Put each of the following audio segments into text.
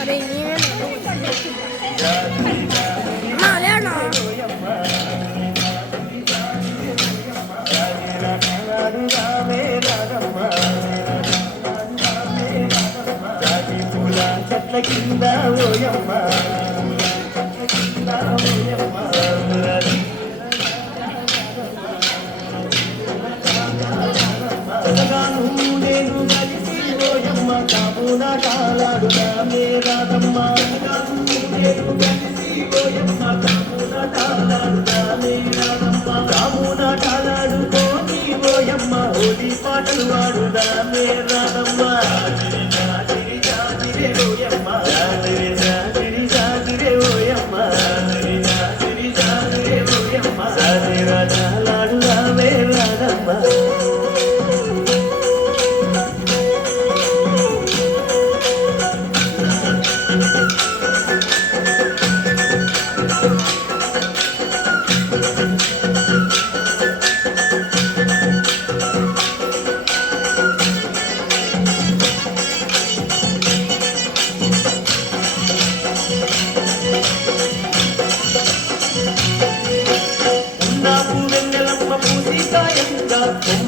अरे ये ना लेना చెట్ల కింద ఓయమ్మ నేను కలిసి ఓయమ్మ కాపున కాలాడుదామే రాధమ్మ నేను కలిసి ఓయమ్మ కాపున కాలాడుదామే రాధమ్మ కాపున కాలాడుకోని ఓయమ్మ హోలీ పాటలు ఆడుదామే రాధమ్మ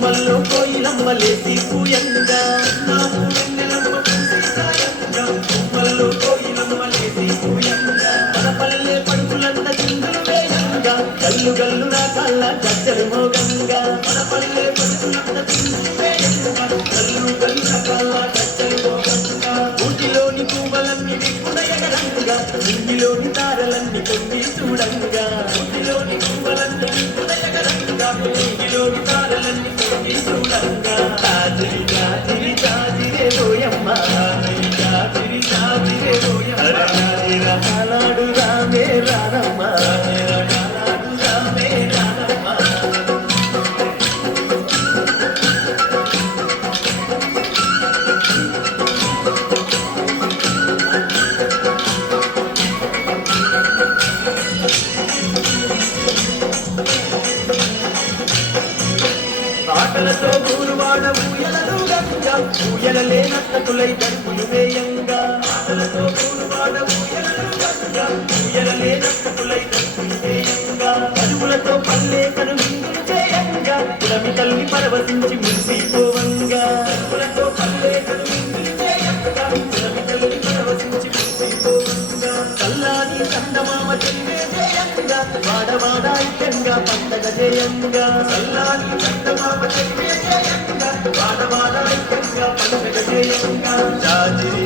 కొమ్మల్లో కోయిలమ్మ లేసి పూయంగా కొమ్మల్లో కోయిలమ్మ లేసి పూయంగా మన పల్లె పడుకులంత చిందులు వేయంగా గల్లు గల్లు నా కళ్ళ గజ్జలు మోగంగా మన పల్లె పడుకులంత చిందులు వేయంగా గల్లు గల్లు నా కళ్ళ గజ్జలు మోగంగా ఊటిలోని పూవలన్నీ విప్పుడయగరంగా ఇంటిలోని తారలన్నీ పొంగి చూడంగా ఊటిలోని పూవలన్నీ విప్పుడయగరంగా ఇంటిలోని తారలన్నీ పొంగి చూడంగా జాజిరి జాజిరి జాజిరే ఓయమ్మ జాజిరి జాజిరే ఓయమ్మ రాలాడు రామే రానమ్మ రాలాడు రామే రానమ్మ ఆటలతో పూరువాడ ఊయలలు గంగా ఊయలలే నత్తకులై గడుపులు వేయంగా ఆటలతో పూరువాడ ఊయలలు గంగా ఊయలలే నత్తకులై గడుపులు వేయంగా అడుగులతో పల్లె కనువిందులు చేయంగా కులమి తల్లి పరవశించి మురిసిపోవంగా అడుగులతో పల్లె కనువిందులు చేయంగా కులమి తల్లి పరవశించి మురిసిపోవంగా కల్లాని చందమామ చెల్లె చేయంగా వాడవాడ ఐక్యంగా పండగ చేయంగా కల్లాని చందమామ చెల్లె చేయంగా వాడవాడ ఐక్యంగా పండగ చేయంగా జాజిరి